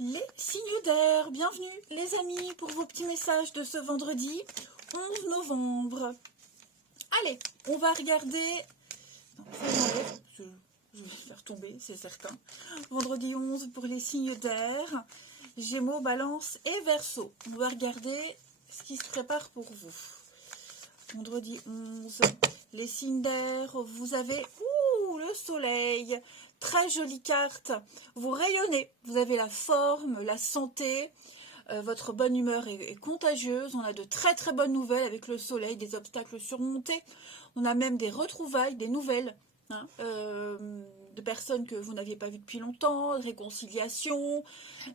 Les signes d'air, bienvenue les amis pour vos petits messages de ce vendredi 11 novembre. Allez, on va regarder... Non, je vais faire tomber, c'est certain. Vendredi 11 pour les signes d'air, Gémeaux, Balance et Verseau. On va regarder ce qui se prépare pour vous. Vendredi 11, les signes d'air, vous avez le soleil. Très jolie carte, vous rayonnez, vous avez la forme, la santé, votre bonne humeur est contagieuse, on a de très très bonnes nouvelles avec le soleil, des obstacles surmontés, on a même des retrouvailles, des nouvelles, hein, de personnes que vous n'aviez pas vues depuis longtemps, réconciliation.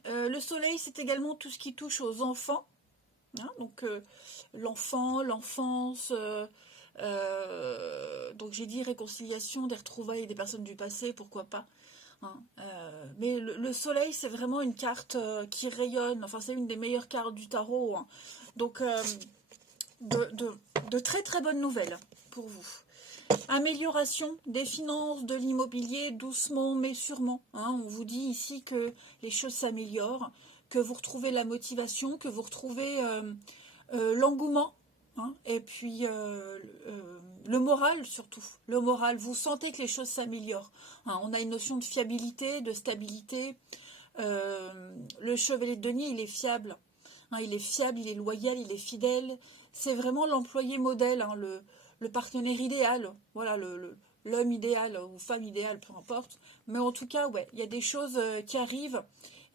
Le soleil, c'est également tout ce qui touche aux enfants, hein, donc l'enfant, l'enfance... donc j'ai dit réconciliation, des retrouvailles des personnes du passé, pourquoi pas. Hein. Mais le soleil, c'est vraiment une carte qui rayonne, enfin c'est une des meilleures cartes du tarot. Hein. Donc de très très bonnes nouvelles pour vous. Amélioration des finances, de l'immobilier, doucement mais sûrement. Hein. On vous dit ici que les choses s'améliorent, que vous retrouvez la motivation, que vous retrouvez l'engouement. Hein, et puis le moral surtout, le moral, vous sentez que les choses s'améliorent. Hein, on a une notion de fiabilité, de stabilité. Le chevalier de denier, il est fiable. Hein, il est fiable, il est loyal, il est fidèle. C'est vraiment l'employé modèle, hein, le partenaire idéal. Voilà, l'homme idéal ou femme idéale, peu importe. Mais en tout cas, ouais, il y a des choses qui arrivent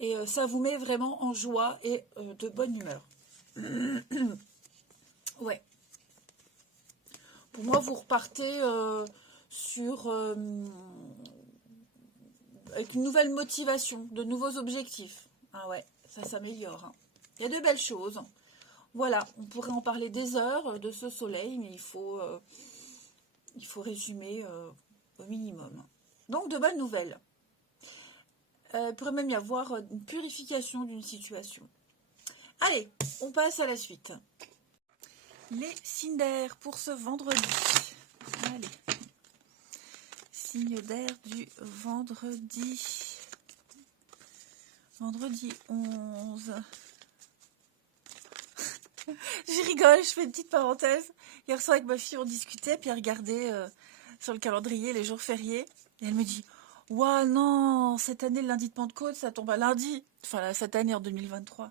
et ça vous met vraiment en joie et de bonne humeur. Ouais. Pour moi, vous repartez avec une nouvelle motivation, de nouveaux objectifs. Ah ouais, ça s'améliore. Hein. Il y a de belles choses. Voilà, on pourrait en parler des heures de ce soleil, mais il faut résumer au minimum. Donc, de bonnes nouvelles. Il pourrait même y avoir une purification d'une situation. Allez, on passe à la suite. Les signes d'air pour ce vendredi. Allez. Signe d'air du vendredi. Vendredi 11. Je rigole, je fais une petite parenthèse. Hier soir avec ma fille, on discutait, puis elle regardait sur le calendrier les jours fériés. Et elle me dit, ouah non, cette année, le lundi de Pentecôte, ça tombe à lundi. Enfin, cette année en 2023.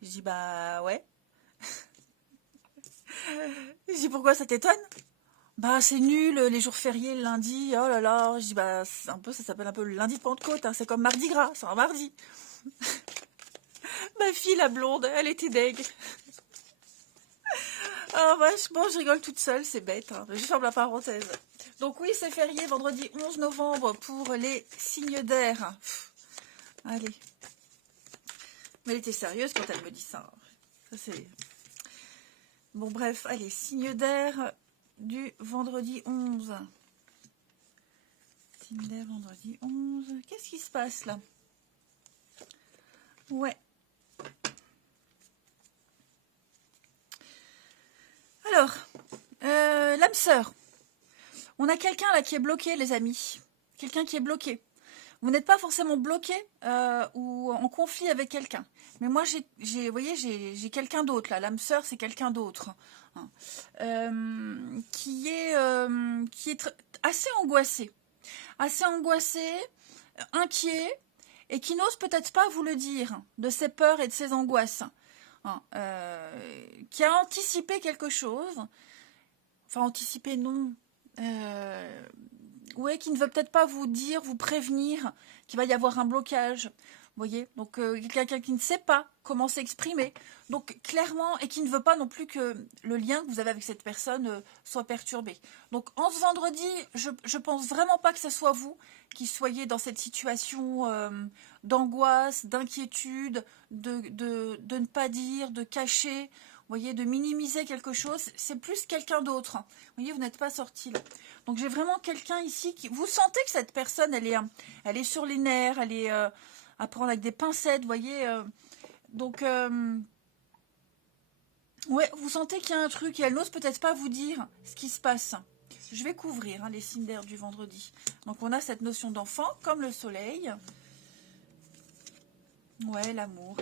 Je dis, bah ouais. Je dis, pourquoi ça t'étonne? Bah c'est nul, les jours fériés, le lundi, oh là là. Je dis, bah ça s'appelle un peu le lundi de Pentecôte, hein, c'est comme Mardi Gras, c'est un mardi. Ma fille, la blonde, elle était deg. Ah vachement, je rigole toute seule, c'est bête, hein. Je ferme la parenthèse. Donc oui, c'est férié, vendredi 11 novembre pour les signes d'air. Allez. Mais elle était sérieuse quand elle me dit ça. Ça c'est... Bon bref, allez, signe d'air du vendredi 11. Signe d'air vendredi 11. Qu'est-ce qui se passe là? Ouais. Alors, l'âme sœur. On a quelqu'un là qui est bloqué, les amis. Quelqu'un qui est bloqué. Vous n'êtes pas forcément bloqué ou en conflit avec quelqu'un. Mais moi, vous voyez, j'ai quelqu'un d'autre là. L'âme sœur, c'est quelqu'un d'autre. Hein. Qui est assez angoissé. Assez angoissé, inquiet, et qui n'ose peut-être pas vous le dire de ses peurs et de ses angoisses. Hein. Qui a anticipé quelque chose. Enfin, anticipé, non. Ouais, qui ne veut peut-être pas vous dire, vous prévenir qu'il va y avoir un blocage. Vous voyez, donc quelqu'un qui ne sait pas comment s'exprimer. Donc clairement, et qui ne veut pas non plus que le lien que vous avez avec cette personne soit perturbé. Donc en ce vendredi, je pense vraiment pas que ce soit vous qui soyez dans cette situation d'angoisse, d'inquiétude, de ne pas dire, de cacher. Vous voyez, de minimiser quelque chose, c'est plus quelqu'un d'autre. Vous voyez, vous n'êtes pas sorti là. Donc j'ai vraiment quelqu'un ici qui... Vous sentez que cette personne, elle est sur les nerfs, elle est à prendre avec des pincettes, vous voyez. Donc, ouais, vous sentez qu'il y a un truc et elle n'ose peut-être pas vous dire ce qui se passe. Je vais couvrir les signes d'air du vendredi. Donc on a cette notion d'enfant, comme le soleil. Ouais, l'amour.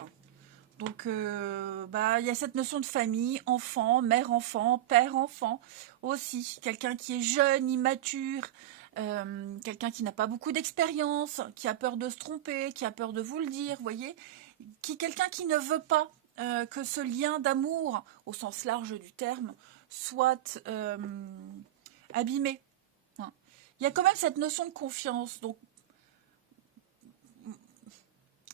Donc, bah, il y a cette notion de famille, enfant, mère-enfant, père-enfant aussi. Quelqu'un qui est jeune, immature, quelqu'un qui n'a pas beaucoup d'expérience, qui a peur de se tromper, qui a peur de vous le dire, vous voyez. Quelqu'un qui ne veut pas que ce lien d'amour, au sens large du terme, soit abîmé. Hein. Il y a quand même cette notion de confiance. Donc,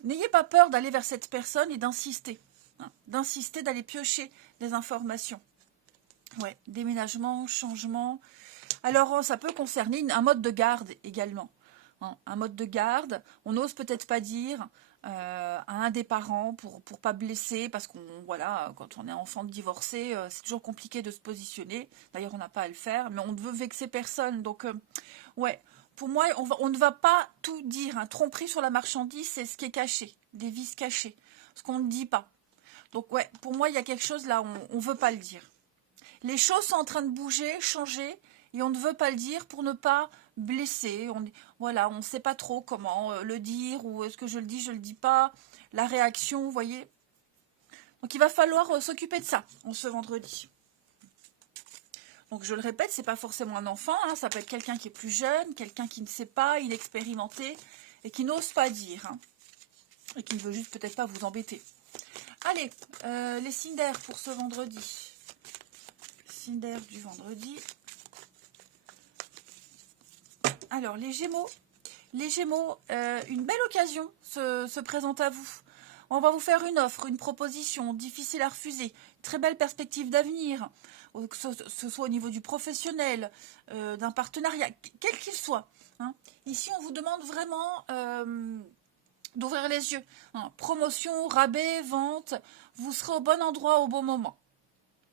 n'ayez pas peur d'aller vers cette personne et d'insister. Hein, d'insister, d'aller piocher des informations. Ouais, déménagement, changement. Alors, ça peut concerner un mode de garde également. Hein, un mode de garde, on n'ose peut-être pas dire à un des parents pour pas blesser, parce qu'on voilà, quand on est enfant de divorcé, c'est toujours compliqué de se positionner. D'ailleurs, on n'a pas à le faire, mais on ne veut vexer personne. Donc, ouais, pour moi, on ne va pas tout dire. Hein. Tromperie sur la marchandise, c'est ce qui est caché, des vices cachés, ce qu'on ne dit pas. Donc, ouais, pour moi, il y a quelque chose là, on ne veut pas le dire. Les choses sont en train de bouger, changer, et on ne veut pas le dire pour ne pas blesser. Voilà, on ne sait pas trop comment le dire, ou est-ce que je le dis, je ne le dis pas. La réaction, vous voyez. Donc, il va falloir s'occuper de ça en ce vendredi. Donc je le répète, c'est pas forcément un enfant, hein, ça peut être quelqu'un qui est plus jeune, quelqu'un qui ne sait pas, inexpérimenté, et qui n'ose pas dire, hein, et qui ne veut juste peut-être pas vous embêter. Allez, les signes d'air pour ce vendredi. Signes d'air du vendredi. Alors les Gémeaux, une belle occasion se présente à vous. On va vous faire une offre, une proposition difficile à refuser, très belle perspective d'avenir, que ce soit au niveau du professionnel, d'un partenariat, quel qu'il soit. Hein. Ici, on vous demande vraiment d'ouvrir les yeux. Hein. Promotion, rabais, vente, vous serez au bon endroit au bon moment.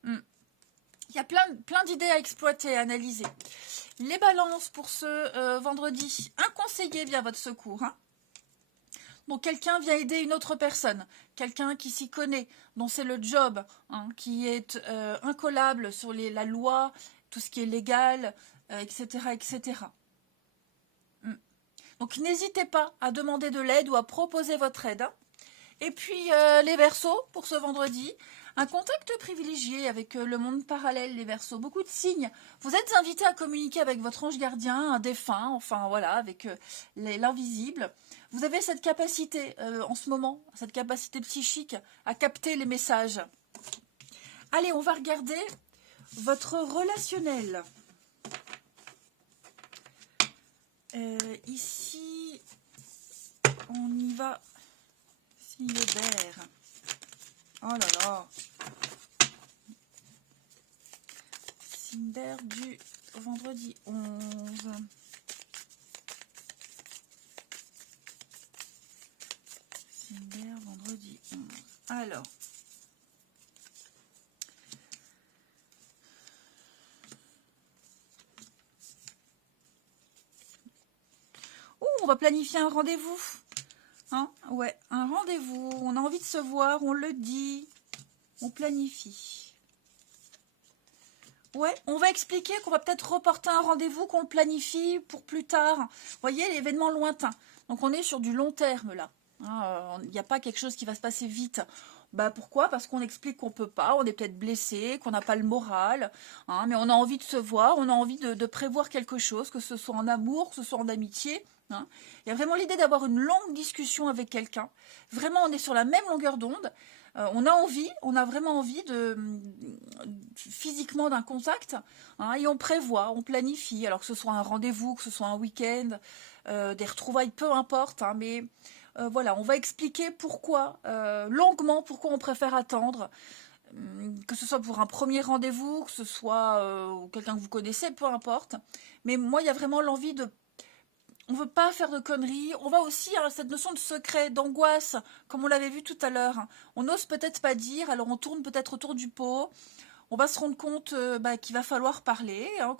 Il y a plein d'idées à exploiter, à analyser. Les balances pour ce vendredi, un conseiller vient à votre secours. Hein. Donc quelqu'un vient aider une autre personne, quelqu'un qui s'y connaît, dont c'est le job, hein, qui est incollable sur la loi, tout ce qui est légal, etc., etc. Donc n'hésitez pas à demander de l'aide ou à proposer votre aide. Hein. Et puis les Verseaux pour ce vendredi, un contact privilégié avec le monde parallèle, les Verseaux, beaucoup de signes. Vous êtes invités à communiquer avec votre ange gardien, un défunt, enfin voilà, avec l'invisible. Vous avez cette capacité en ce moment, cette capacité psychique à capter les messages. Allez, on va regarder votre relationnel. Ici, on y va. Signe d'air. Oh là là. Signe d'air du vendredi 11. Signe d'air vendredi 11. Alors. On va planifier un rendez-vous. Hein, ouais, un rendez-vous. On a envie de se voir, on le dit. On planifie. Ouais, on va expliquer qu'on va peut-être reporter un rendez-vous qu'on planifie pour plus tard. Vous voyez, l'événement lointain. Donc on est sur du long terme là. Il n'y a pas quelque chose qui va se passer vite. Bah pourquoi? Parce qu'on explique qu'on peut pas, on est peut-être blessé, qu'on n'a pas le moral, hein, mais on a envie de se voir, on a envie de prévoir quelque chose, que ce soit en amour, que ce soit en amitié. Hein. Il y a vraiment l'idée d'avoir une longue discussion avec quelqu'un. Vraiment, on est sur la même longueur d'onde. On a vraiment envie physiquement d'un contact, hein, et on prévoit, on planifie, alors que ce soit un rendez-vous, que ce soit un week-end, des retrouvailles, peu importe, hein, mais voilà, on va expliquer pourquoi, longuement, pourquoi on préfère attendre, que ce soit pour un premier rendez-vous, que ce soit quelqu'un que vous connaissez, peu importe, mais moi, il y a vraiment l'envie de... On ne veut pas faire de conneries. On va aussi à cette notion de secret, d'angoisse, comme on l'avait vu tout à l'heure. On n'ose peut-être pas dire, alors on tourne peut-être autour du pot. On va se rendre compte qu'il va falloir parler. Hein,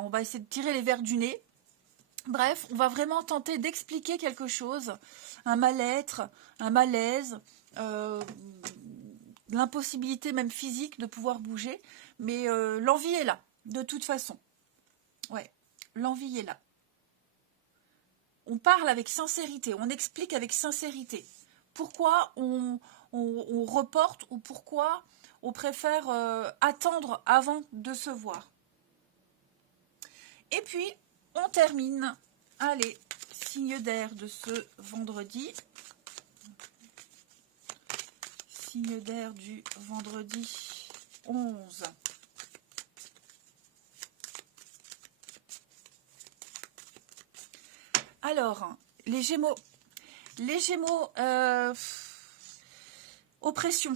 on va essayer de tirer les verres du nez. Bref, on va vraiment tenter d'expliquer quelque chose. Un mal-être, un malaise, l'impossibilité même physique de pouvoir bouger. Mais l'envie est là, de toute façon. Ouais, l'envie est là. On parle avec sincérité, on explique avec sincérité. pourquoi on reporte ou pourquoi on préfère attendre avant de se voir. Et puis, on termine. Allez, signe d'air de ce vendredi. Signe d'air du vendredi 11. Alors, les Gémeaux. Les Gémeaux, oppression.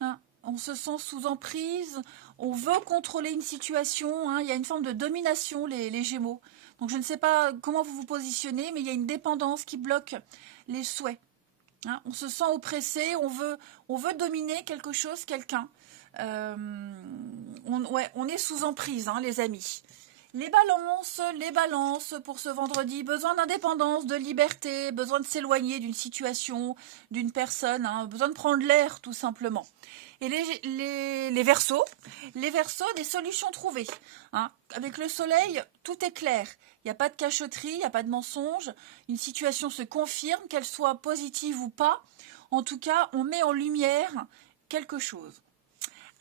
Hein, on se sent sous emprise, on veut contrôler une situation. Hein, il y a une forme de domination, les Gémeaux. Donc, je ne sais pas comment vous vous positionnez, mais il y a une dépendance qui bloque les souhaits. Hein, on se sent oppressé, on veut dominer quelque chose, quelqu'un. On est sous emprise, hein, les amis. Les balances pour ce vendredi, besoin d'indépendance, de liberté, besoin de s'éloigner d'une situation, d'une personne, hein, besoin de prendre l'air tout simplement. Et les Verseaux, des solutions trouvées. Hein. Avec le soleil, tout est clair. Il n'y a pas de cachotterie, il n'y a pas de mensonge. Une situation se confirme, qu'elle soit positive ou pas. En tout cas, on met en lumière quelque chose.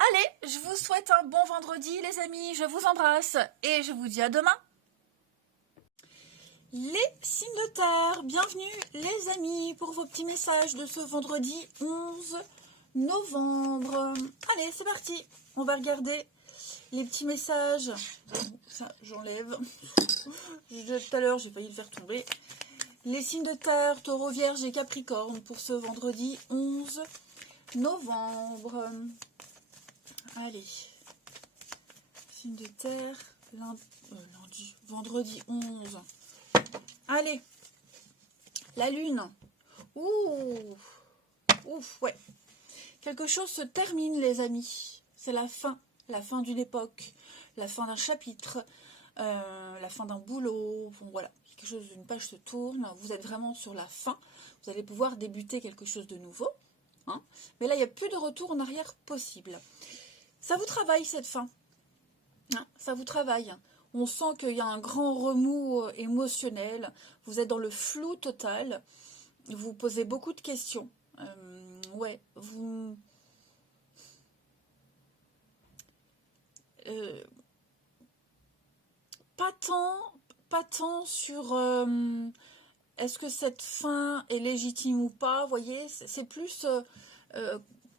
Allez, je vous souhaite un bon vendredi les amis, je vous embrasse et je vous dis à demain. Les signes de terre, bienvenue les amis pour vos petits messages de ce vendredi 11 novembre. Allez, c'est parti, on va regarder les petits messages. Ça, j'enlève. Tout à l'heure, j'ai failli le faire tomber. Les signes de terre, Taureau, Vierge et Capricorne pour ce vendredi 11 novembre. Allez, signe de terre, lundi, vendredi 11. Allez, la lune. Ouh, ouf, ouais. Quelque chose se termine, les amis. C'est la fin d'une époque, la fin d'un chapitre, la fin d'un boulot. Bon, voilà, quelque chose, une page se tourne. Vous êtes vraiment sur la fin. Vous allez pouvoir débuter quelque chose de nouveau. Hein. Mais là, il n'y a plus de retour en arrière possible. Ça vous travaille cette fin, hein, ça vous travaille. On sent qu'il y a un grand remous émotionnel, vous êtes dans le flou total, vous posez beaucoup de questions. Ouais, vous... pas tant sur est-ce que cette fin est légitime ou pas, vous voyez, c'est plus...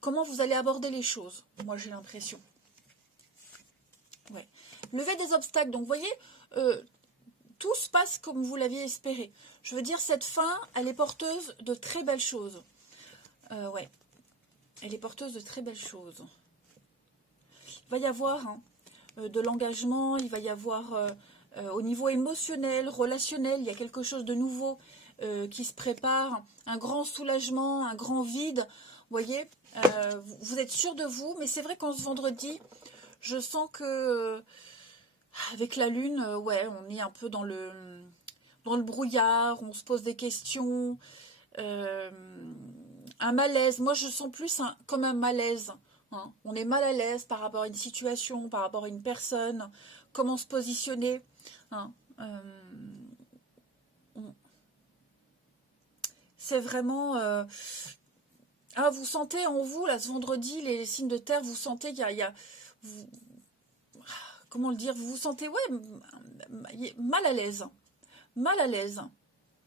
comment vous allez aborder les choses, moi j'ai l'impression. Ouais. Lever des obstacles, donc vous voyez, tout se passe comme vous l'aviez espéré. Je veux dire, cette fin, elle est porteuse de très belles choses. Ouais, elle est porteuse de très belles choses. Il va y avoir hein, de l'engagement, il va y avoir au niveau émotionnel, relationnel, il y a quelque chose de nouveau qui se prépare, un grand soulagement, un grand vide, vous voyez. Vous êtes sûr de vous, mais c'est vrai qu'en ce vendredi, je sens que avec la lune, ouais, on est un peu dans le brouillard, on se pose des questions, un malaise. Moi, je sens plus comme un malaise. Hein. On est mal à l'aise par rapport à une situation, par rapport à une personne, comment se positionner. Hein. C'est vraiment... Ah, vous sentez en vous, là, ce vendredi, les signes de terre, vous sentez qu'il y a vous, comment le dire, vous vous sentez, ouais, mal à l'aise. Mal à l'aise.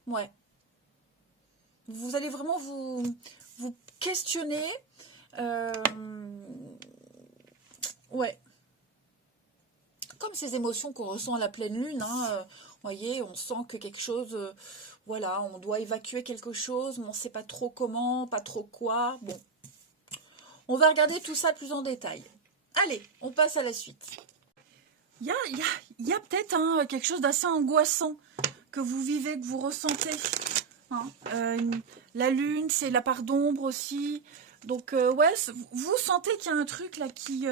Ouais. Vous allez vraiment vous questionner. Ouais. Comme ces émotions qu'on ressent à la pleine lune, hein, voyez, on sent que quelque chose, voilà, on doit évacuer quelque chose, mais on ne sait pas trop comment, pas trop quoi. Bon, on va regarder tout ça plus en détail. Allez, on passe à la suite. Il y a peut-être hein, quelque chose d'assez angoissant que vous vivez, que vous ressentez. Hein. La lune, c'est la part d'ombre aussi. Donc, ouais, vous sentez qu'il y a un truc là qui...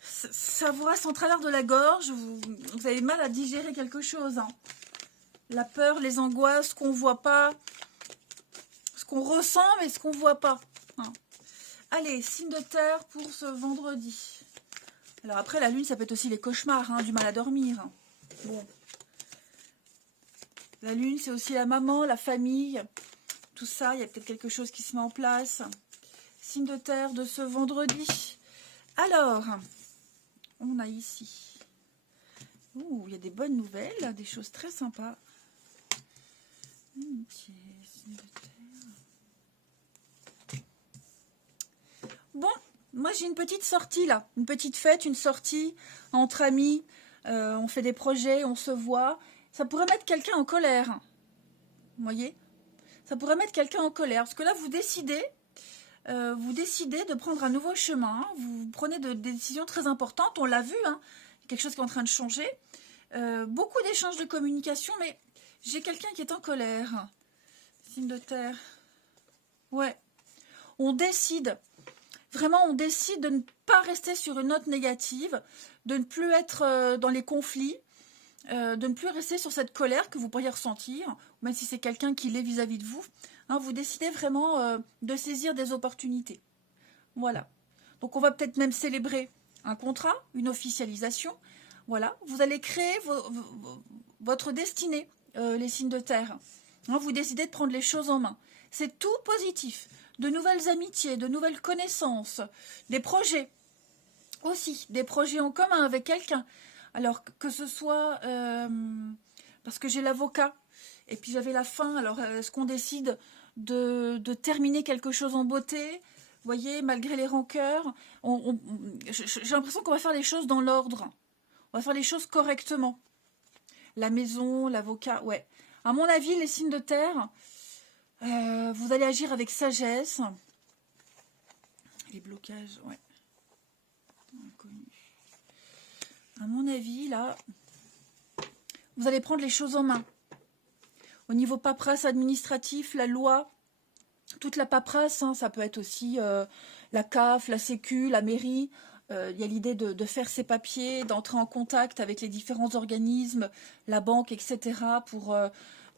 ça vous reste en travers de la gorge, vous avez mal à digérer quelque chose. Hein. La peur, les angoisses, ce qu'on ne voit pas, ce qu'on ressent, mais ce qu'on ne voit pas. Hein. Allez, signe de terre pour ce vendredi. Alors après, la lune, ça peut être aussi les cauchemars, hein, du mal à dormir. Hein. Bon. La lune, c'est aussi la maman, la famille. tout ça, il y a peut-être quelque chose qui se met en place. Signe de terre de ce vendredi. Alors, on a ici. Ouh, il y a des bonnes nouvelles, des choses très sympas. Signe de terre. Bon, moi j'ai une petite sortie là, une petite fête, une sortie entre amis. On fait des projets, on se voit. Ça pourrait mettre quelqu'un en colère. Vous voyez? Ça pourrait mettre quelqu'un en colère. Parce que là, vous décidez de prendre un nouveau chemin. Vous prenez des décisions très importantes. On l'a vu, hein, quelque chose qui est en train de changer. Beaucoup d'échanges de communication, mais j'ai quelqu'un qui est en colère. Signe de terre. Ouais. On décide. Vraiment, on décide de ne pas rester sur une note négative, de ne plus être dans les conflits, de ne plus rester sur cette colère que vous pourriez ressentir, même si c'est quelqu'un qui l'est vis-à-vis de vous. Hein, vous décidez vraiment de saisir des opportunités. Voilà. Donc, on va peut-être même célébrer un contrat, une officialisation. Voilà. Vous allez créer votre destinée, les signes de terre. Hein, vous décidez de prendre les choses en main. C'est tout positif. De nouvelles amitiés, de nouvelles connaissances, des projets aussi, des projets en commun avec quelqu'un. Alors que ce soit, parce que j'ai l'avocat, et puis j'avais la fin, alors est-ce qu'on décide de terminer quelque chose en beauté, vous voyez, malgré les rancœurs, j'ai l'impression qu'on va faire les choses dans l'ordre, on va faire les choses correctement. La maison, l'avocat, ouais. À mon avis, les signes de terre, vous allez agir avec sagesse. Les blocages, ouais. Inconnu. À mon avis, là, vous allez prendre les choses en main. Au niveau paperasse administratif, la loi, toute la paperasse, hein, ça peut être aussi la CAF, la Sécu, la mairie. Il y a l'idée de faire ses papiers, d'entrer en contact avec les différents organismes, la banque, etc. pour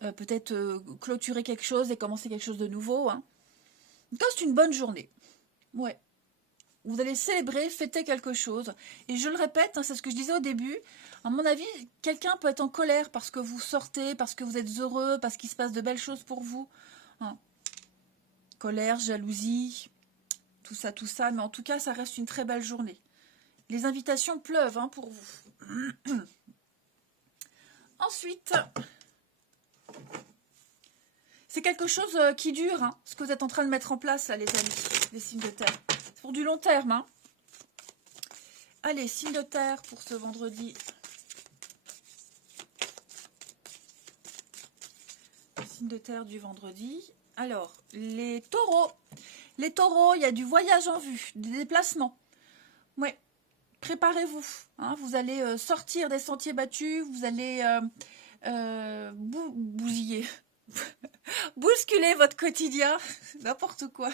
peut-être clôturer quelque chose et commencer quelque chose de nouveau. Hein. Donc, c'est une bonne journée. Ouais. Vous allez célébrer, fêter quelque chose. Et je le répète, hein, c'est ce que je disais au début. À mon avis, quelqu'un peut être en colère parce que vous sortez, parce que vous êtes heureux, parce qu'il se passe de belles choses pour vous. Hein. Colère, jalousie, tout ça, tout ça. Mais en tout cas, ça reste une très belle journée. Les invitations pleuvent hein, pour vous. Ensuite, c'est quelque chose qui dure, hein, ce que vous êtes en train de mettre en place, là, les amis, les signes de terre. C'est pour du long terme. Hein. Allez, signe de terre pour ce vendredi. Signe de terre du vendredi. Alors, les taureaux. Les taureaux, il y a du voyage en vue, des déplacements. Oui, préparez-vous. Hein, vous allez sortir des sentiers battus, vous allez bousiller. Bousculer votre quotidien. N'importe quoi.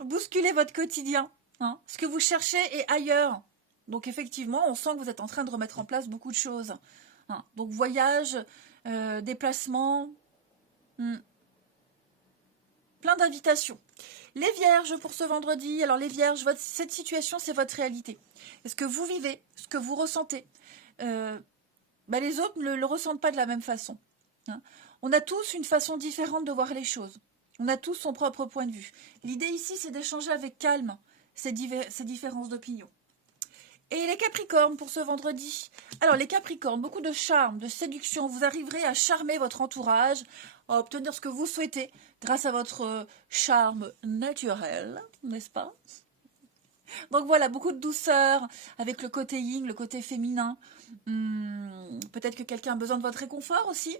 Bousculer votre quotidien. Hein. Ce que vous cherchez est ailleurs. Donc effectivement, on sent que vous êtes en train de remettre en place beaucoup de choses. Hein. Donc voyage, déplacement, plein d'invitations. Les vierges pour ce vendredi. Alors les vierges, cette situation, c'est votre réalité. Et ce que vous vivez, ce que vous ressentez, les autres ne le ressentent pas de la même façon. Hein. On a tous une façon différente de voir les choses. On a tous son propre point de vue. L'idée ici, c'est d'échanger avec calme ces différences d'opinion. Et les Capricornes pour ce vendredi. Alors les Capricornes, beaucoup de charme, de séduction. Vous arriverez à charmer votre entourage, à obtenir ce que vous souhaitez grâce à votre charme naturel, n'est-ce pas? Donc voilà, beaucoup de douceur avec le côté yin, le côté féminin. Peut-être que quelqu'un a besoin de votre réconfort aussi.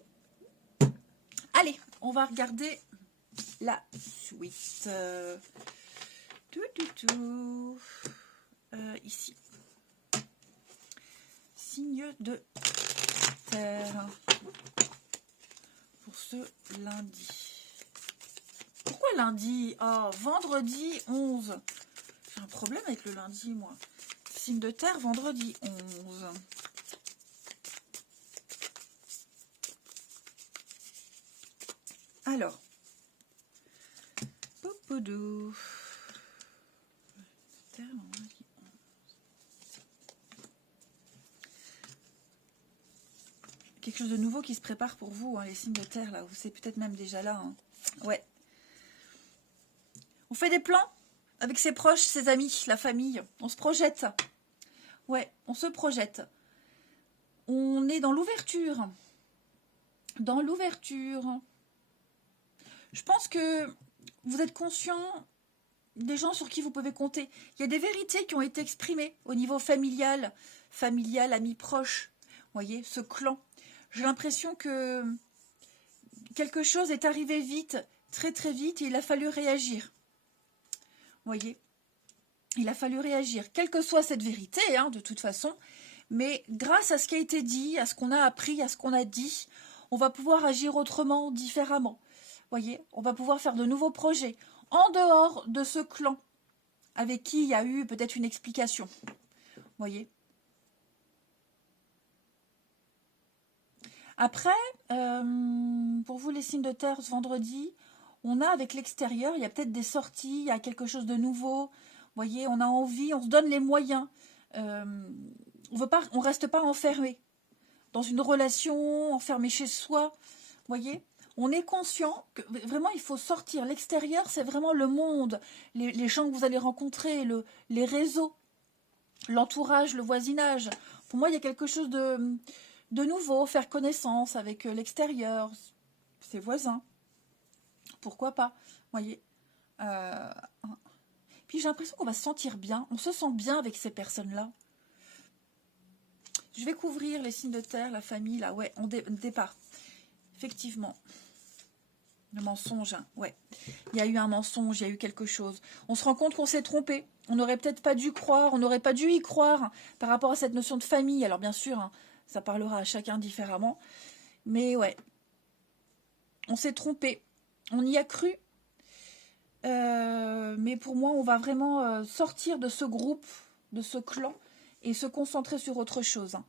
Allez, on va regarder la suite. Ici. Signe de terre pour ce lundi. Pourquoi lundi? Ah, vendredi 11. J'ai un problème avec le lundi, moi. Signe de terre, vendredi 11. Alors. Popoudou. Terre, vendredi 11. quelque chose de nouveau qui se prépare pour vous, hein, les signes de terre, là. C'est peut-être même déjà là. Hein. Ouais. On fait des plans avec ses proches, ses amis, la famille. On se projette. Ouais, on se projette. On est dans l'ouverture. Dans l'ouverture. Je pense que vous êtes conscient des gens sur qui vous pouvez compter. Il y a des vérités qui ont été exprimées au niveau familial, amis proches. Vous voyez, ce clan. J'ai l'impression que quelque chose est arrivé vite, très très vite, et il a fallu réagir. Vous voyez, il a fallu réagir, quelle que soit cette vérité, hein, de toute façon. Mais grâce à ce qui a été dit, à ce qu'on a appris, à ce qu'on a dit, on va pouvoir agir autrement, différemment. Vous voyez, on va pouvoir faire de nouveaux projets en dehors de ce clan avec qui il y a eu peut-être une explication. Vous voyez. Après, pour vous les signes de terre ce vendredi, on a avec l'extérieur, il y a peut-être des sorties, il y a quelque chose de nouveau. Vous voyez, on a envie, on se donne les moyens. On reste pas enfermé dans une relation, enfermé chez soi. Vous voyez, on est conscient que vraiment il faut sortir. L'extérieur, c'est vraiment le monde, les gens que vous allez rencontrer, les réseaux, l'entourage, le voisinage. Pour moi, il y a quelque chose de nouveau, faire connaissance avec l'extérieur, ses voisins. Pourquoi pas, vous voyez. Puis j'ai l'impression qu'on va se sentir bien. On se sent bien avec ces personnes-là. Je vais couvrir les signes de terre, la famille, là. Ouais, on départ. Effectivement. Le mensonge, hein, ouais. Il y a eu un mensonge, il y a eu quelque chose. On se rend compte qu'on s'est trompé. On n'aurait peut-être pas dû croire, on n'aurait pas dû y croire par rapport à cette notion de famille. Alors bien sûr, hein, ça parlera à chacun différemment. Mais ouais, on s'est trompé. On y a cru. Mais pour moi, on va vraiment sortir de ce groupe, de ce clan, et se concentrer sur autre chose. Hein.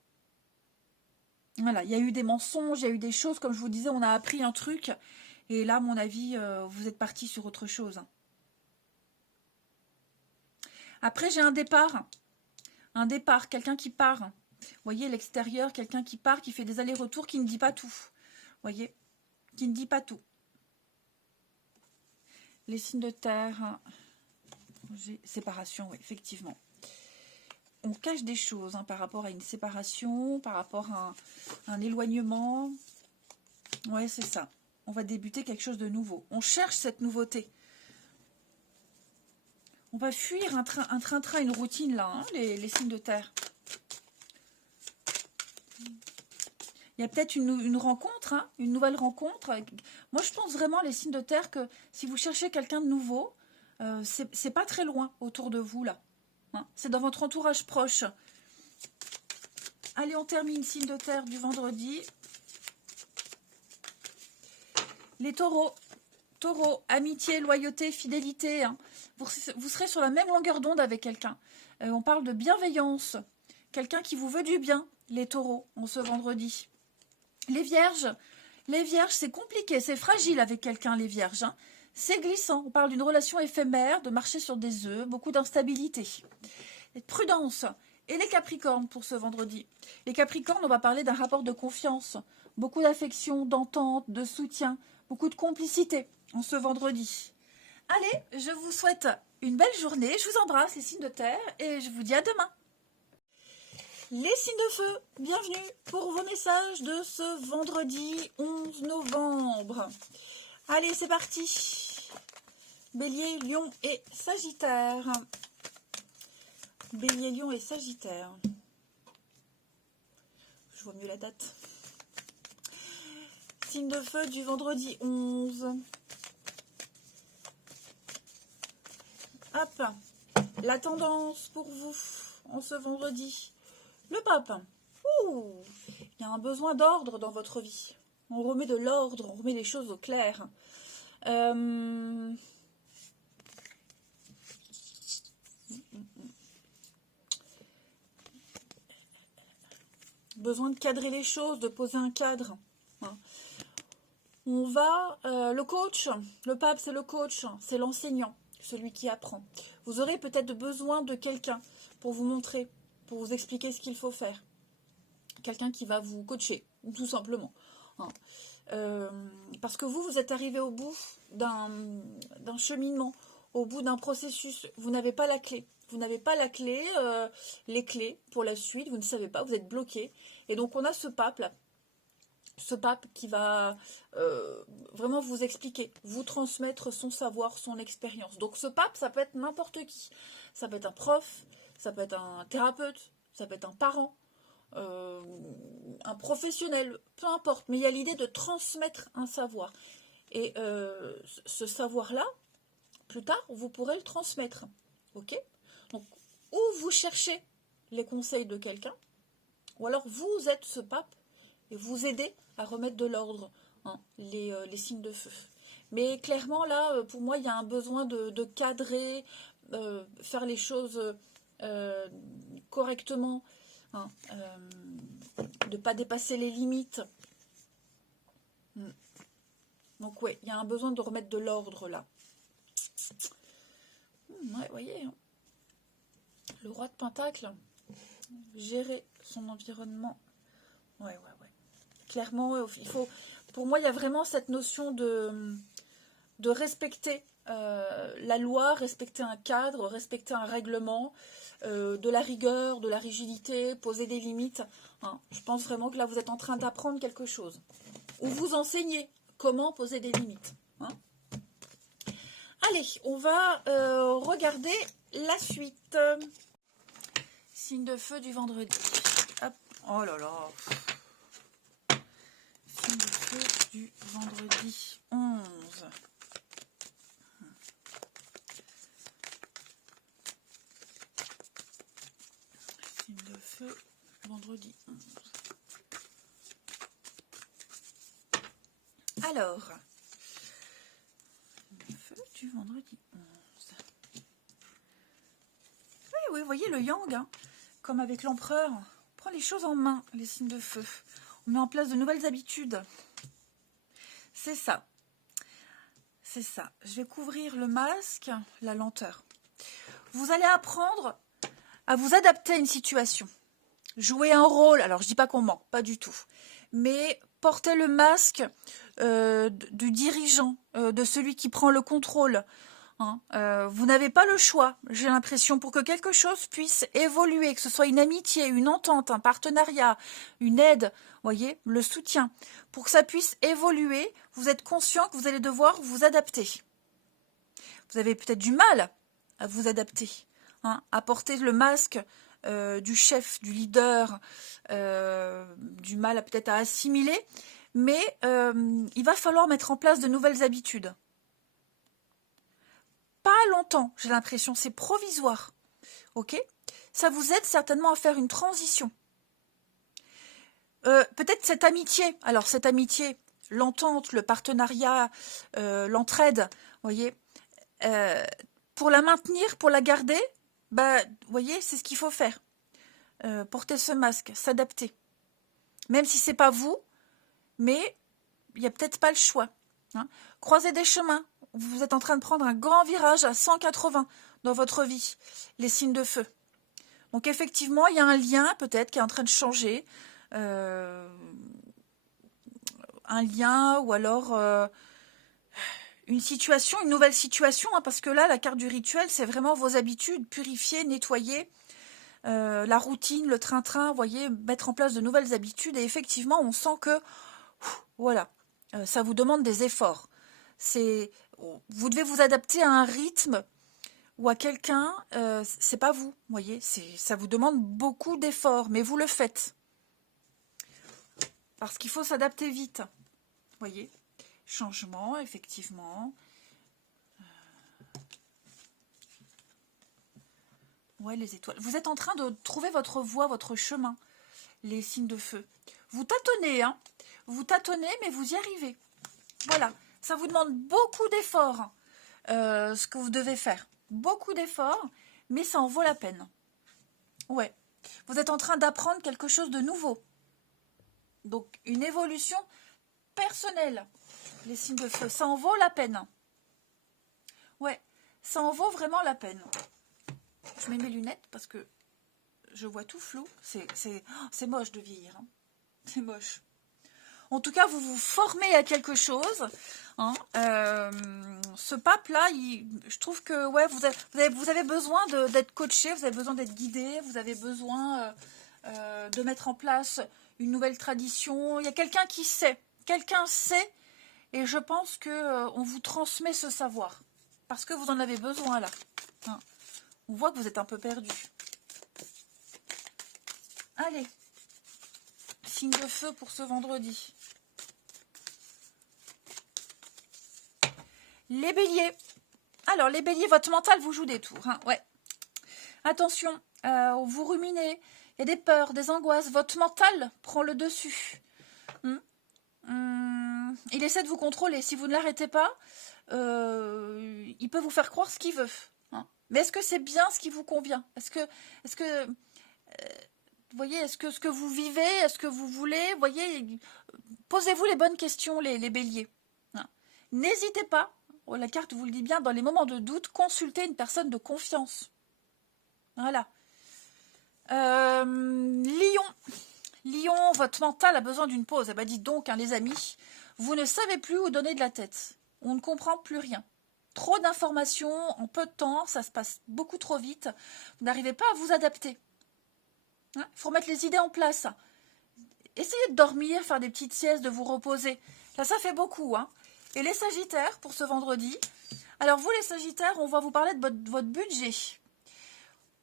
Voilà, il y a eu des mensonges, il y a eu des choses, comme je vous disais, on a appris un truc, et là, à mon avis, vous êtes parti sur autre chose. Après, j'ai un départ, quelqu'un qui part. Vous voyez, l'extérieur, quelqu'un qui part, qui fait des allers-retours, qui ne dit pas tout. Vous voyez, qui ne dit pas tout. Les signes de terre, séparation, oui, effectivement. On cache des choses hein, par rapport à une séparation, par rapport à un éloignement. Ouais, c'est ça. On va débuter quelque chose de nouveau. On cherche cette nouveauté. On va fuir un train-train, une routine là, hein, les signes de terre. Il y a peut-être une rencontre, hein, une nouvelle rencontre. Moi, je pense vraiment, les signes de terre, que si vous cherchez quelqu'un de nouveau, c'est pas très loin autour de vous, là. Hein, c'est dans votre entourage proche. Allez, on termine, signe de terre du vendredi. Les taureaux. Taureau, amitié, loyauté, fidélité. Hein. Vous serez sur la même longueur d'onde avec quelqu'un. On parle de bienveillance. Quelqu'un qui vous veut du bien, les taureaux, en ce vendredi. Les vierges, c'est compliqué, c'est fragile avec quelqu'un, les vierges. Hein. C'est glissant, on parle d'une relation éphémère, de marcher sur des œufs, beaucoup d'instabilité. Prudence. Et les capricornes pour ce vendredi. Les capricornes, on va parler d'un rapport de confiance, beaucoup d'affection, d'entente, de soutien, beaucoup de complicité en ce vendredi. Allez, je vous souhaite une belle journée, je vous embrasse les signes de terre et je vous dis à demain. Les signes de feu, bienvenue pour vos messages de ce vendredi 11 novembre. Allez, c'est parti. Bélier, Lion et Sagittaire. Bélier, Lion et Sagittaire. Je vois mieux la date. Signe de feu du vendredi 11. Hop. La tendance pour vous en ce vendredi. Le pape. Ouh, il y a un besoin d'ordre dans votre vie. On remet de l'ordre, on remet les choses au clair. Besoin de cadrer les choses, de poser un cadre. Hein. On va, le coach, le pape c'est le coach, c'est l'enseignant, celui qui apprend. Vous aurez peut-être besoin de quelqu'un pour vous montrer, pour vous expliquer ce qu'il faut faire. Quelqu'un qui va vous coacher, tout simplement. Hein. Parce que vous êtes arrivé au bout d'un cheminement, au bout d'un processus. Vous n'avez pas la clé. Vous n'avez pas la clé, les clés pour la suite. Vous ne savez pas, vous êtes bloqué. Et donc on a ce pape là. Ce pape qui va vraiment vous expliquer, vous transmettre son savoir, son expérience. Donc ce pape, ça peut être n'importe qui. Ça peut être un prof, ça peut être un thérapeute, ça peut être un parent, un professionnel, peu importe. Mais il y a l'idée de transmettre un savoir. Et ce savoir-là, plus tard, vous pourrez le transmettre. Ok? Donc, ou vous cherchez les conseils de quelqu'un, ou alors vous êtes ce pape et vous aidez à remettre de l'ordre, hein, les signes de feu. Mais clairement, là, pour moi, il y a un besoin de cadrer, faire les choses correctement, hein, de ne pas dépasser les limites. Donc, ouais, il y a un besoin de remettre de l'ordre, là. Ouais, vous voyez, hein. Le roi de Pentacle, gérer son environnement. Ouais. Clairement, il faut. Pour moi, il y a vraiment cette notion de respecter la loi, respecter un cadre, respecter un règlement, de la rigueur, de la rigidité, poser des limites. Hein. Je pense vraiment que là, vous êtes en train d'apprendre quelque chose. Ou vous enseignez comment poser des limites. Hein. Allez, on va regarder la suite. Signe de feu du vendredi. Hop. Oh là là. Signe de feu du vendredi 11. Signe de feu vendredi 11. Alors, signe de feu du vendredi 11. Oui, vous voyez le yang, hein, comme avec l'empereur. On prend les choses en main, les signes de feu. On met en place de nouvelles habitudes. C'est ça. C'est ça. Je vais couvrir le masque, la lenteur. Vous allez apprendre à vous adapter à une situation. Jouer un rôle. Alors, je dis pas qu'on ment, pas du tout. Mais porter le masque du dirigeant, de celui qui prend le contrôle. Hein, vous n'avez pas le choix, j'ai l'impression, pour que quelque chose puisse évoluer, que ce soit une amitié, une entente, un partenariat, une aide, voyez, le soutien. Pour que ça puisse évoluer, vous êtes conscient que vous allez devoir vous adapter. Vous avez peut-être du mal à vous adapter, hein, à porter le masque du chef, du leader, du mal peut-être à assimiler, mais il va falloir mettre en place de nouvelles habitudes. Pas longtemps, j'ai l'impression, c'est provisoire. Ok? Ça vous aide certainement à faire une transition. Peut-être cette amitié, alors cette amitié, l'entente, le partenariat, l'entraide, voyez, pour la maintenir, pour la garder, bah, voyez, c'est ce qu'il faut faire. Porter ce masque, s'adapter. Même si c'est pas vous, mais il n'y a peut-être pas le choix. Hein. Croiser des chemins. Vous êtes en train de prendre un grand virage à 180 dans votre vie, les signes de feu. Donc effectivement, il y a un lien peut-être qui est en train de changer. Un lien ou alors une situation, une nouvelle situation. Hein, parce que là, la carte du rituel, c'est vraiment vos habitudes, purifier, nettoyer. La routine, le train-train, voyez, mettre en place de nouvelles habitudes. Et effectivement, on sent que, voilà, ça vous demande des efforts. Vous devez vous adapter à un rythme ou à quelqu'un, c'est pas vous, voyez, ça vous demande beaucoup d'efforts, mais vous le faites. Parce qu'il faut s'adapter vite, voyez. Changement, effectivement. Ouais, les étoiles. Vous êtes en train de trouver votre voie, votre chemin, les signes de feu. Vous tâtonnez, hein. Vous tâtonnez, mais vous y arrivez. Voilà. Ça vous demande beaucoup d'efforts, ce que vous devez faire. Beaucoup d'efforts, mais ça en vaut la peine. Ouais. Vous êtes en train d'apprendre quelque chose de nouveau. Donc, une évolution personnelle. Les signes de feu, ça en vaut la peine. Ouais, ça en vaut vraiment la peine. Je mets mes lunettes parce que je vois tout flou. C'est moche de vieillir. Hein. C'est moche. En tout cas, vous vous formez à quelque chose. Hein. Ce pape-là, je trouve que ouais, vous avez besoin d'être coaché, vous avez besoin d'être guidé, vous avez besoin de mettre en place une nouvelle tradition. Il y a quelqu'un sait, et je pense que on vous transmet ce savoir. Parce que vous en avez besoin là. Hein. On voit que vous êtes un peu perdu. Allez, signe de feu pour ce vendredi. Les béliers. Alors, les béliers, votre mental vous joue des tours. Hein, ouais. Attention, vous ruminez. Il y a des peurs, des angoisses. Votre mental prend le dessus. Il essaie de vous contrôler. Si vous ne l'arrêtez pas, il peut vous faire croire ce qu'il veut. Hein. Mais est-ce que c'est bien ce qui vous convient? Est-ce que vous voyez, est-ce que ce que vous vivez, est-ce que vous voulez, vous voyez, posez-vous les bonnes questions, les béliers. Hein. N'hésitez pas, la carte vous le dit bien, dans les moments de doute, consultez une personne de confiance. Voilà. Lion. Lion, votre mental a besoin d'une pause. Eh ben, dites donc, hein, les amis, vous ne savez plus où donner de la tête. On ne comprend plus rien. Trop d'informations en peu de temps, ça se passe beaucoup trop vite. Vous n'arrivez pas à vous adapter. Il faut remettre les idées en place. Essayez de dormir, faire des petites siestes, de vous reposer. Là, ça fait beaucoup. Hein. Et les Sagittaires, pour ce vendredi. Alors, vous, les Sagittaires, on va vous parler de votre budget.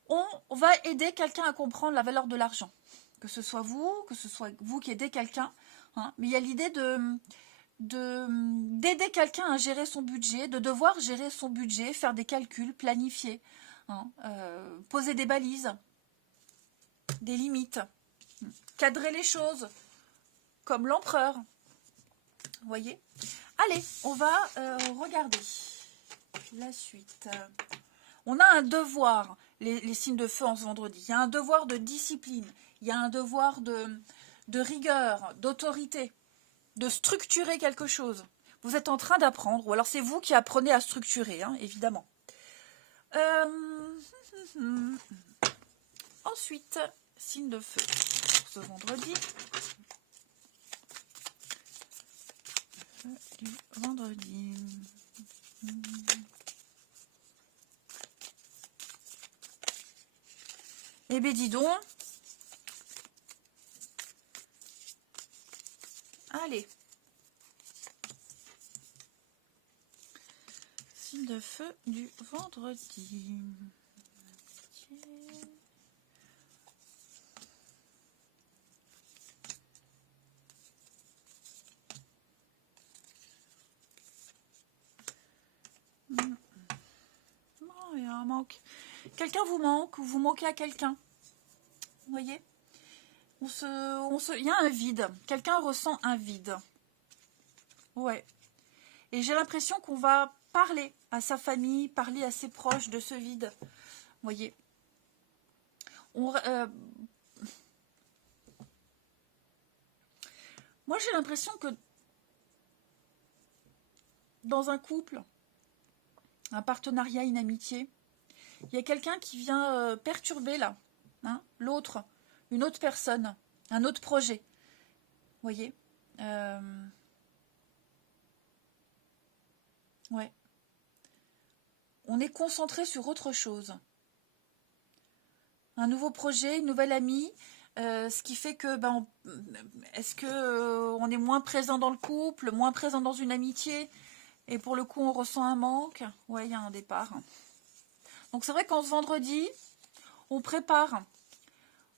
On va aider quelqu'un à comprendre la valeur de l'argent. Que ce soit vous qui aidez quelqu'un. Hein. Mais il y a l'idée d'aider quelqu'un à gérer son budget, de devoir gérer son budget, faire des calculs, planifier, hein, poser des balises, des limites, cadrer les choses, comme l'empereur. Vous voyez? Allez, on va regarder la suite. On a un devoir, les signes de feu en ce vendredi. Il y a un devoir de discipline, il y a un devoir de rigueur, d'autorité, de structurer quelque chose. Vous êtes en train d'apprendre, ou alors c'est vous qui apprenez à structurer, hein, évidemment. Ensuite, signe de feu pour ce vendredi. Du vendredi. Eh bien, dis donc. Allez. Signe de feu du vendredi. Il y a un manque. Quelqu'un vous manque ou vous manquez à quelqu'un. Vous voyez? Il y a un vide. Quelqu'un ressent un vide. Ouais. Et j'ai l'impression qu'on va parler à sa famille, parler à ses proches de ce vide. Vous voyez? Moi, j'ai l'impression que dans un couple, un partenariat, une amitié, il y a quelqu'un qui vient perturber là, hein, l'autre, une autre personne, un autre projet. Vous voyez? Ouais. On est concentré sur autre chose. Un nouveau projet, une nouvelle amie, ce qui fait que, est-ce que on est moins présent dans le couple, moins présent dans une amitié, et pour le coup on ressent un manque. Ouais, il y a un départ. Donc c'est vrai qu'en ce vendredi, on prépare.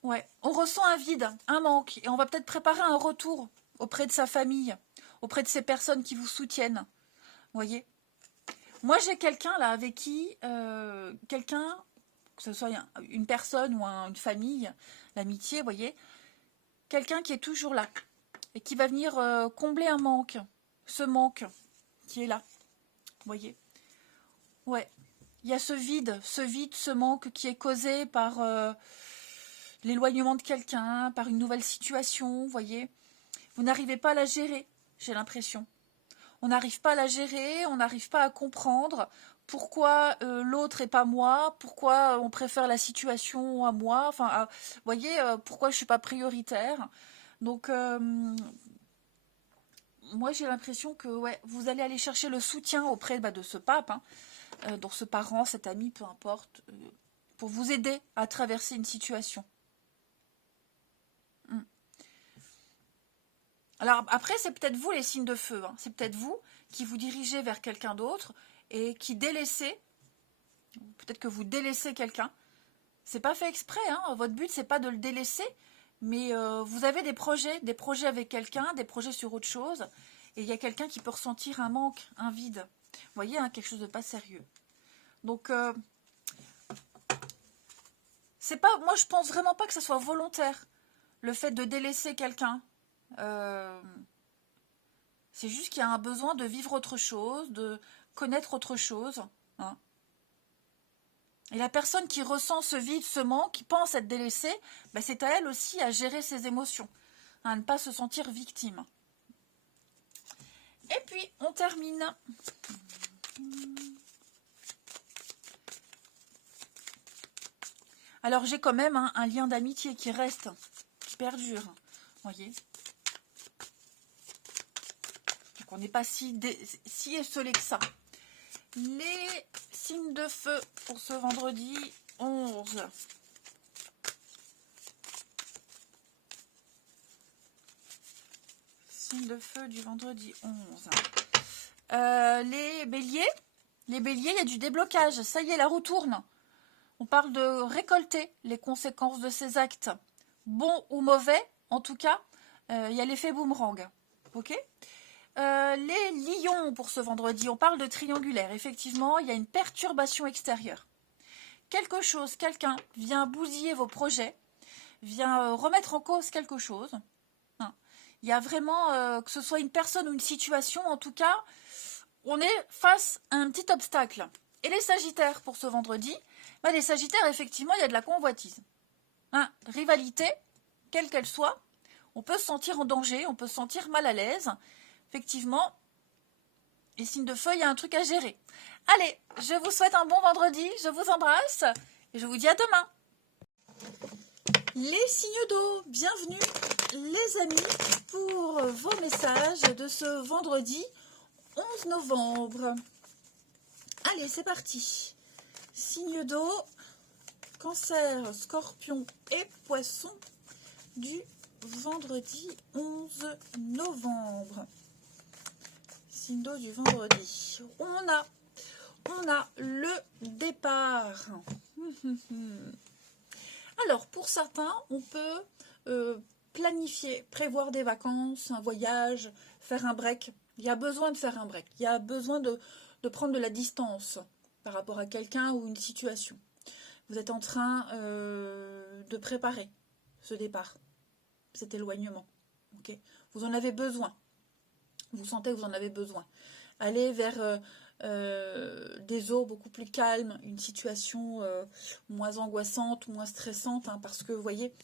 Ouais, on ressent un vide, un manque, et on va peut-être préparer un retour auprès de sa famille, auprès de ces personnes qui vous soutiennent. Vous voyez? Moi, j'ai quelqu'un là avec qui, quelqu'un, que ce soit une personne ou une famille, l'amitié, vous voyez, quelqu'un qui est toujours là et qui va venir combler un manque, ce manque qui est là. Vous voyez? Ouais. Il y a ce vide, ce manque qui est causé par l'éloignement de quelqu'un, par une nouvelle situation, vous voyez. Vous n'arrivez pas à la gérer, j'ai l'impression. On n'arrive pas à la gérer, on n'arrive pas à comprendre pourquoi l'autre et pas moi, pourquoi on préfère la situation à moi, enfin, vous voyez, pourquoi je ne suis pas prioritaire. Donc, moi j'ai l'impression que ouais, vous allez aller chercher le soutien auprès de ce pape, hein, donc ce parent, cet ami, peu importe, pour vous aider à traverser une situation. Mm. Alors après, c'est peut-être vous les signes de feu, hein. C'est peut-être vous qui vous dirigez vers quelqu'un d'autre et qui délaissez, peut-être que vous délaissez quelqu'un. C'est pas fait exprès, hein. Votre but c'est pas de le délaisser, mais vous avez des projets avec quelqu'un, des projets sur autre chose, et il y a quelqu'un qui peut ressentir un manque, un vide. Vous voyez, hein, quelque chose de pas sérieux. Donc, c'est pas, moi je pense vraiment pas que ce soit volontaire, le fait de délaisser quelqu'un. C'est juste qu'il y a un besoin de vivre autre chose, de connaître autre chose, hein. Et la personne qui ressent ce vide, ce manque, qui pense être délaissée, ben c'est à elle aussi à gérer ses émotions, à ne pas se sentir victime. Et puis, on termine. Alors, j'ai quand même un lien d'amitié qui reste, qui perdure. Voyez. Donc, on n'est pas si esselé que ça. Les signes de feu pour ce vendredi 11. Signes de feu du vendredi 11. Les béliers, il y a du déblocage. Ça y est, la roue tourne. On parle de récolter les conséquences de ces actes. Bons ou mauvais, en tout cas, il y a l'effet boomerang. Ok ? Les lions pour ce vendredi, on parle de triangulaire. Effectivement, il y a une perturbation extérieure. Quelque chose, quelqu'un vient bousiller vos projets, vient remettre en cause quelque chose. Hein. Il y a vraiment, que ce soit une personne ou une situation, en tout cas, on est face à un petit obstacle. Et les sagittaires pour ce vendredi, ben les sagittaires, effectivement, il y a de la convoitise. Hein, rivalité, quelle qu'elle soit, on peut se sentir en danger, on peut se sentir mal à l'aise. Effectivement, les signes de feu, il y a un truc à gérer. Allez, je vous souhaite un bon vendredi, je vous embrasse et je vous dis à demain. Les signes d'eau, bienvenue les amis pour vos messages de ce vendredi 11 novembre. Allez, c'est parti. Signes d'eau, Cancer, Scorpion et Poisson du vendredi 11 novembre. Signe d'eau du vendredi. On a le départ. Alors, pour certains, on peut planifier, prévoir des vacances, un voyage, faire un break. Il y a besoin de faire un break. Il y a besoin de prendre de la distance par rapport à quelqu'un ou une situation. Vous êtes en train de préparer ce départ, cet éloignement. Okay, vous en avez besoin. Vous sentez que vous en avez besoin. Allez vers des eaux beaucoup plus calmes, une situation moins angoissante, moins stressante, hein, parce que vous voyez,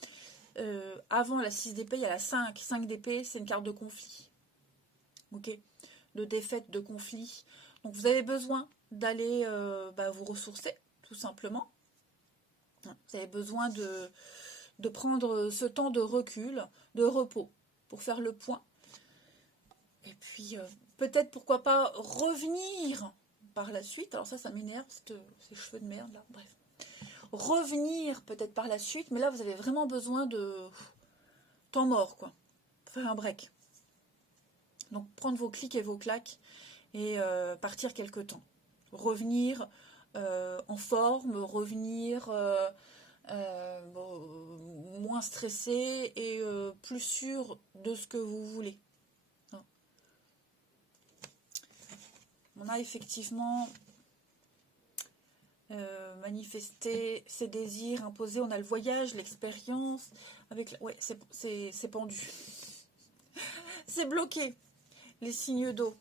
avant la 6 d'épée, il y a la 5. 5 d'épée, c'est une carte de conflit. Ok, de défaite, de conflit. Donc vous avez besoin d'aller vous ressourcer, tout simplement. Vous avez besoin de prendre ce temps de recul, de repos, pour faire le point. Et puis, peut-être, pourquoi pas, revenir par la suite. Alors ça m'énerve, ces cheveux de merde, là. Bref. Revenir, peut-être, par la suite. Mais là, vous avez vraiment besoin de temps mort, quoi. Faire un break. Donc, prendre vos clics et vos claques et partir quelque temps. Revenir en forme, revenir moins stressé et plus sûr de ce que vous voulez. On a effectivement manifesté ses désirs, imposé. On a le voyage, l'expérience. Ouais, c'est pendu. C'est bloqué, les signes d'eau.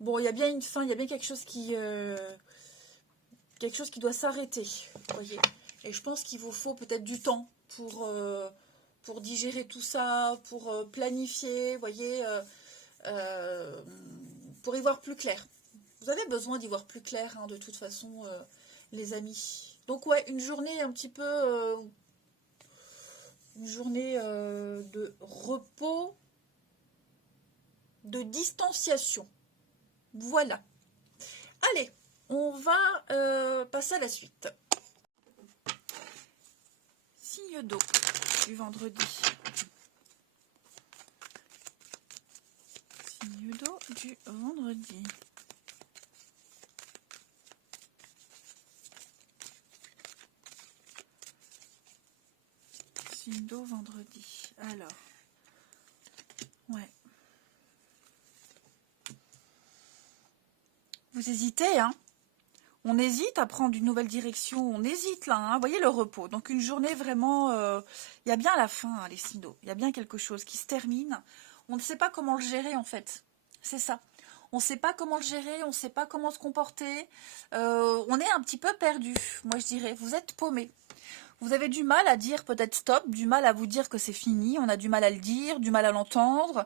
Bon, il y a bien une fin, il y a bien quelque chose qui doit s'arrêter, voyez. Et je pense qu'il vous faut peut-être du temps pour digérer tout ça, pour planifier, voyez, pour y voir plus clair. Vous avez besoin d'y voir plus clair, hein, de toute façon, les amis. Donc ouais, une journée un petit peu, une journée de repos, de distanciation. Voilà. Allez, on va passer à la suite. Signe d'eau du vendredi. Signe d'eau du vendredi. Signe d'eau vendredi. Alors, ouais. Vous hésitez, hein? On hésite à prendre une nouvelle direction, on hésite là, hein. Vous voyez le repos. Donc une journée vraiment, il y a bien la fin, hein, les signes d'eau. Il y a bien quelque chose qui se termine. On ne sait pas comment le gérer en fait. C'est ça. On ne sait pas comment le gérer, on ne sait pas comment se comporter. On est un petit peu perdu, moi je dirais. Vous êtes paumé. Vous avez du mal à dire peut-être stop, du mal à vous dire que c'est fini. On a du mal à le dire, du mal à l'entendre,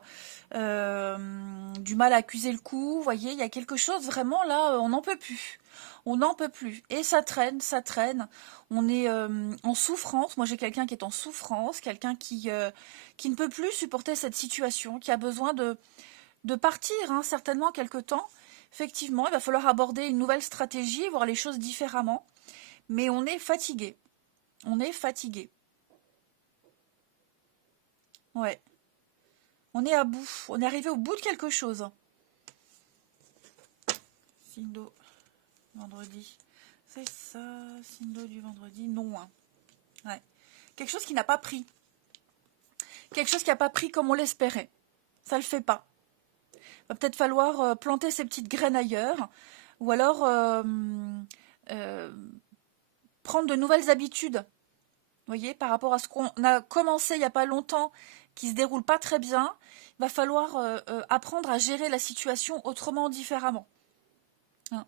du mal à accuser le coup. Vous voyez, il y a quelque chose vraiment là, on n'en peut plus. On n'en peut plus. Et ça traîne, ça traîne. On est en souffrance. Moi, j'ai quelqu'un qui est en souffrance, quelqu'un qui ne peut plus supporter cette situation, qui a besoin de partir, hein, certainement quelque temps. Effectivement, il va falloir aborder une nouvelle stratégie, voir les choses différemment. Mais on est fatigué. On est fatigué. Ouais. On est à bout. On est arrivé au bout de quelque chose. Signe d'eau. Vendredi. C'est ça, signe d'eau du vendredi. Non, hein. Ouais. Quelque chose qui n'a pas pris. Quelque chose qui n'a pas pris comme on l'espérait. Ça le fait pas. Va peut-être falloir planter ces petites graines ailleurs. Ou alors prendre de nouvelles habitudes. Vous voyez, par rapport à ce qu'on a commencé il n'y a pas longtemps, qui se déroule pas très bien, il va falloir apprendre à gérer la situation autrement, différemment. Hein.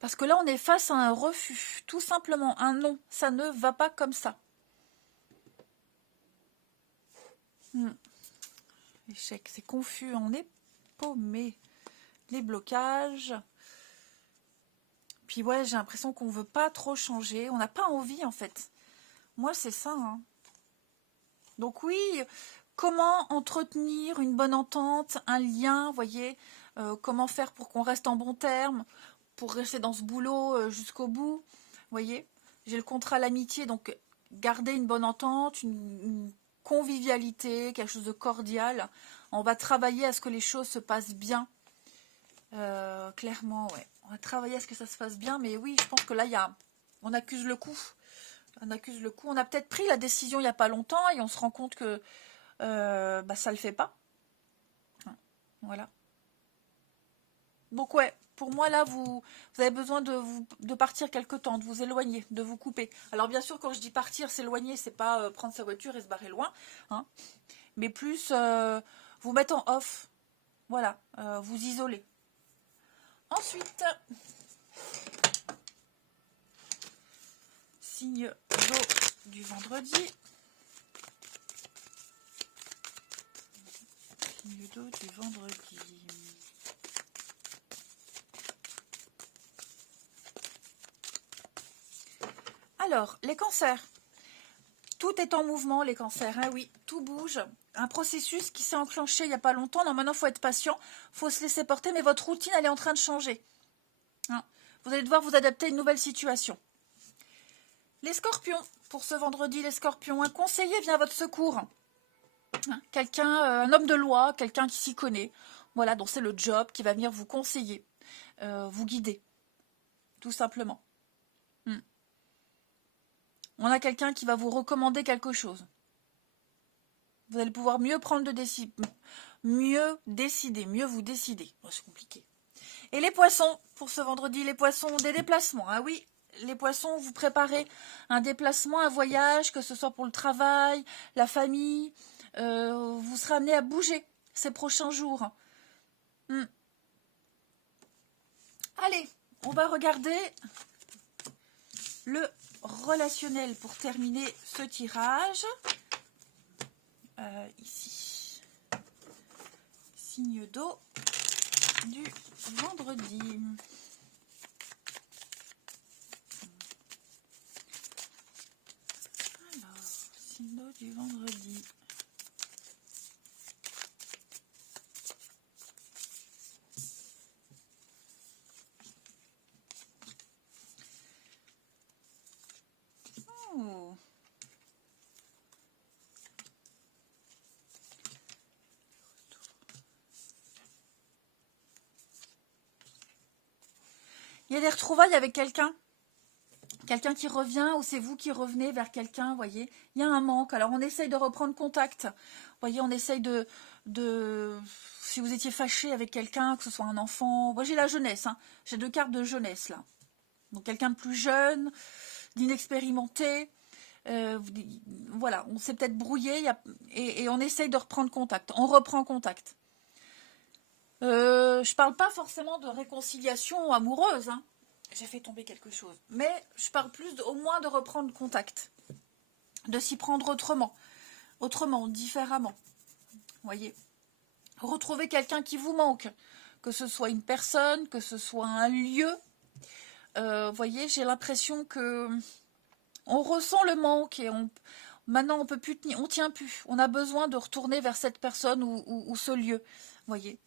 Parce que là, on est face à un refus, tout simplement, un non. Ça ne va pas comme ça. Échec, c'est confus, on est paumé. Les blocages. Puis ouais, j'ai l'impression qu'on ne veut pas trop changer. On n'a pas envie, en fait. Moi, c'est ça. Hein. Donc oui, comment entretenir une bonne entente, un lien, vous voyez, comment faire pour qu'on reste en bon terme, pour rester dans ce boulot jusqu'au bout, vous voyez. J'ai le contrat à l'amitié, donc garder une bonne entente, une convivialité, quelque chose de cordial. On va travailler à ce que les choses se passent bien. Clairement, ouais. On va travailler à ce que ça se fasse bien, mais oui, je pense que là, on accuse le coup. On accuse le coup. On a peut-être pris la décision il n'y a pas longtemps et on se rend compte que ça le fait pas. Voilà. Donc ouais, pour moi là, vous avez besoin de partir quelque temps, de vous éloigner, de vous couper. Alors bien sûr, quand je dis partir, s'éloigner, c'est pas prendre sa voiture et se barrer loin, hein, mais plus vous mettre en off. Voilà, vous isoler. Ensuite, signe d'eau du vendredi. Signe d'eau du vendredi. Alors, les cancers. Tout est en mouvement, les cancers, hein, oui, tout bouge. Un processus qui s'est enclenché il n'y a pas longtemps. Non, maintenant, il faut être patient, il faut se laisser porter, mais votre routine, elle est en train de changer. Hein. Vous allez devoir vous adapter à une nouvelle situation. Les scorpions, pour ce vendredi, les scorpions, un conseiller vient à votre secours. Hein. Quelqu'un, un homme de loi, quelqu'un qui s'y connaît. Voilà, donc c'est le job qui va venir vous conseiller, vous guider, tout simplement. On a quelqu'un qui va vous recommander quelque chose. Vous allez pouvoir mieux prendre de décision, mieux décider, mieux vous décider. Oh, c'est compliqué. Et les poissons, pour ce vendredi, les poissons, des déplacements. Ah oui, les poissons, vous préparez un déplacement, un voyage, que ce soit pour le travail, la famille. Vous serez amené à bouger ces prochains jours. Allez, on va regarder le relationnel pour terminer ce tirage. Ici, signe d'eau du vendredi. Alors, signe d'eau du vendredi. Il y a des retrouvailles avec quelqu'un. Quelqu'un qui revient ou c'est vous qui revenez vers quelqu'un, vous voyez. Il y a un manque. Alors, on essaye de reprendre contact. Vous voyez, on essaye si vous étiez fâché avec quelqu'un, que ce soit un enfant. Moi, j'ai la jeunesse. Hein. J'ai 2 cartes de jeunesse, là. Donc, quelqu'un de plus jeune, d'inexpérimenté. Voilà, on s'est peut-être brouillé et on essaye de reprendre contact. On reprend contact. Je parle pas forcément de réconciliation amoureuse, hein. J'ai fait tomber quelque chose. Mais je parle plus au moins de reprendre contact. De s'y prendre autrement, différemment. Voyez. Retrouver quelqu'un qui vous manque. Que ce soit une personne, que ce soit un lieu. Voyez, j'ai l'impression que on ressent le manque et maintenant on peut plus tenir, on tient plus. On a besoin de retourner vers cette personne ou ce lieu. Voyez.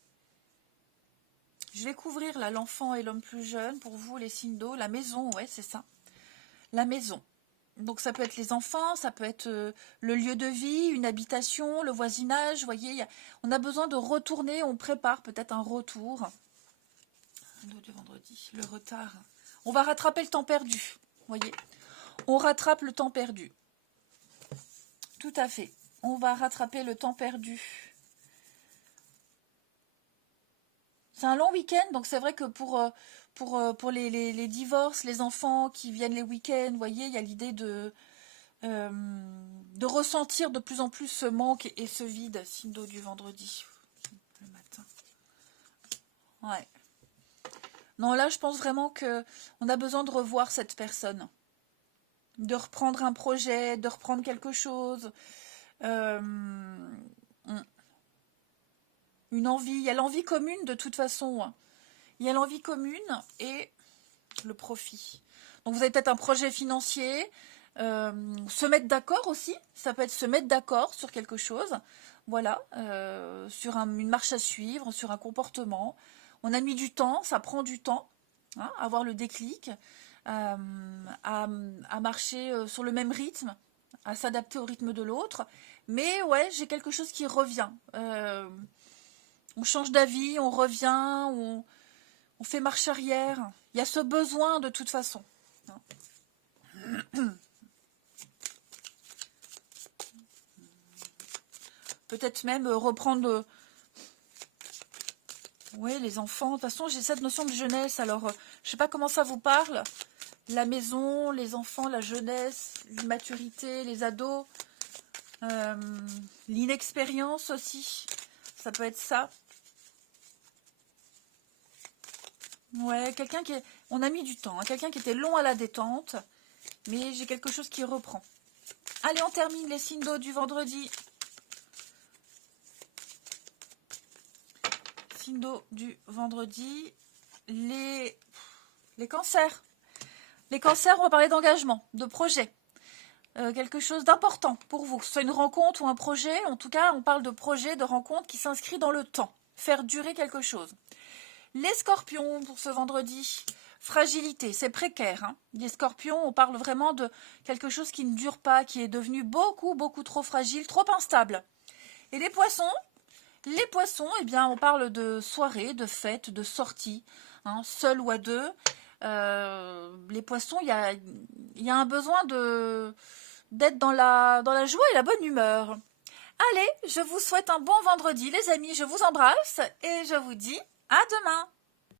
Je vais couvrir là l'enfant et l'homme plus jeune pour vous, les signes d'eau. La maison, ouais, c'est ça. La maison. Donc ça peut être les enfants, ça peut être le lieu de vie, une habitation, le voisinage. Vous voyez, on a besoin de retourner, on prépare peut-être un retour. Du vendredi, le retard. On va rattraper le temps perdu. Vous voyez, on rattrape le temps perdu. Tout à fait. On va rattraper le temps perdu. C'est un long week-end, donc c'est vrai que pour les divorces, les enfants qui viennent les week-ends, vous voyez, il y a l'idée de ressentir de plus en plus ce manque et ce vide, signe d'eau du vendredi, le matin. Ouais. Non, là, je pense vraiment qu'on a besoin de revoir cette personne, de reprendre un projet, de reprendre quelque chose. Une envie, il y a l'envie commune de toute façon. Il y a l'envie commune et le profit. Donc vous avez peut-être un projet financier, se mettre d'accord aussi, ça peut être se mettre d'accord sur quelque chose, voilà, sur une marche à suivre, sur un comportement. On a mis du temps, ça prend du temps, hein, avoir le déclic, à marcher sur le même rythme, à s'adapter au rythme de l'autre. Mais ouais, j'ai quelque chose qui revient. On change d'avis, on revient, on fait marche arrière. Il y a ce besoin de toute façon. Peut-être même reprendre... Oui, les enfants. De toute façon, j'ai cette notion de jeunesse. Alors, je ne sais pas comment ça vous parle. La maison, les enfants, la jeunesse, l'immaturité, les ados. L'inexpérience aussi. Ça peut être ça. Ouais, quelqu'un qui est... On a mis du temps, hein, quelqu'un qui était long à la détente, mais j'ai quelque chose qui reprend. Allez, on termine les signes d'eau du vendredi. Signes d'eau du vendredi. Les cancers. Les cancers, on va parler d'engagement, de projet. Quelque chose d'important pour vous, que ce soit une rencontre ou un projet. En tout cas, on parle de projet, de rencontre qui s'inscrit dans le temps. Faire durer quelque chose. Les scorpions pour ce vendredi, fragilité, c'est précaire. Hein. Les scorpions, on parle vraiment de quelque chose qui ne dure pas, qui est devenu beaucoup, beaucoup trop fragile, trop instable. Et les poissons, eh bien, on parle de soirée, de fête, de sortie, hein, seul ou à deux. Les poissons, il y a un besoin d'être dans la joie et la bonne humeur. Allez, je vous souhaite un bon vendredi, les amis. Je vous embrasse et je vous dis à demain.